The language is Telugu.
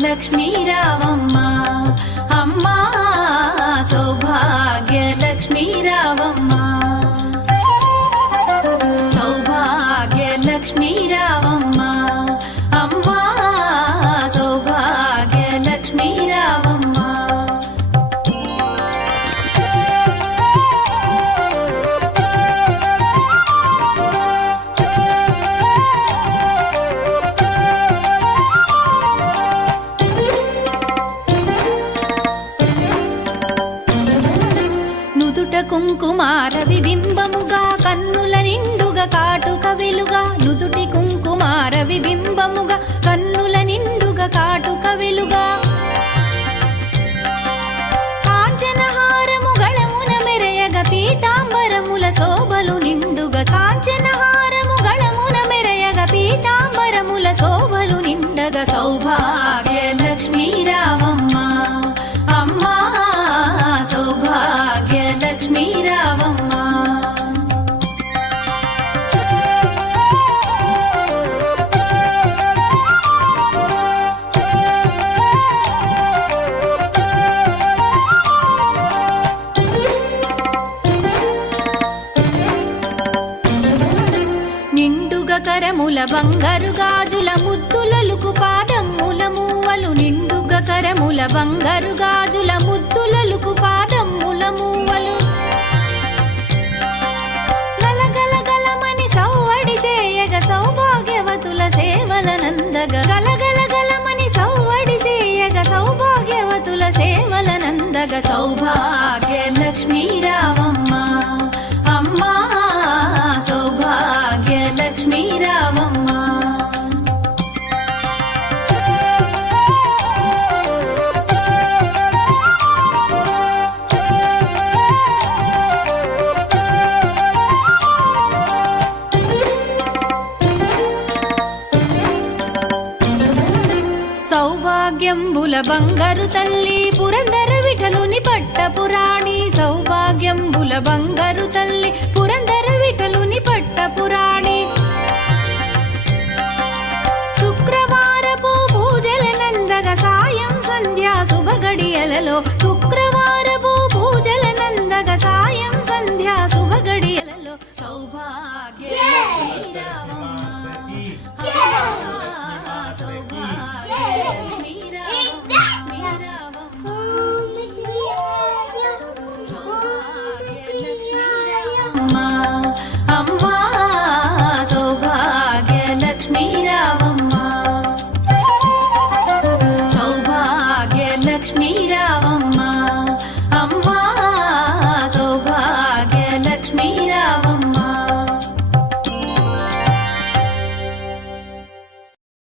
లక్ష్మీ రావమ్మ అమ్మా సౌభాగ్య లక్ష్మీ రావమ్మ సౌభాగ్య లక్ష్మీ రావమ్మ అమ్మా సౌభాగ్య లక్ష్మీ రావమ్మ కుంకుమార విబింబముగా కన్నుల నిండుగా కాటుక వెలుగా నుదుటి కుంకుమార విబింబముగా కన్నుల నిండుగా కాటుక వెలుగా కాంచనహారము గళమున మెరయగ పీతాంబరముల శోభలు నిండుగా కాంచనహారము గళమున మెరయగ పీతాంబరముల శోభలు నిండగా సౌభాగ్య లక్ష్మీ రావమ్మ అమ్మా సౌభాగ్య లక్ష్మీ రావమ్మ నిండుగా కరముల బంగారు గాజుల ముద్దులలుకు పాదమ్ముల మూవలు నిండుగా కరముల బంగారు గాజుల ముద్దులలుకు పాదమ్ముల మూవలు గలగలగలమని సౌవడి చేయగ సౌభాగ్యవతుల సేవల నందగ గలగలగలమని సౌవడి చేయగ సౌభాగ్యవతుల సేవల నందగ సౌభాగ్య లక్ష్మీ రావమ్మ అమ్మా సౌభాగ్య లక్ష్మీ రావమ్మ సౌభాగ్యంబుల బంగారు తల్లి పురందర విఠలుని పట్టపురాణి సౌభాగ్యంబుల బంగారు తల్లి పురందర విఠలుని పట్టపురాణి శుక్రవారపు పూజల నందగ సాయం సంధ్యా శుభగడియలలో శుక్రవార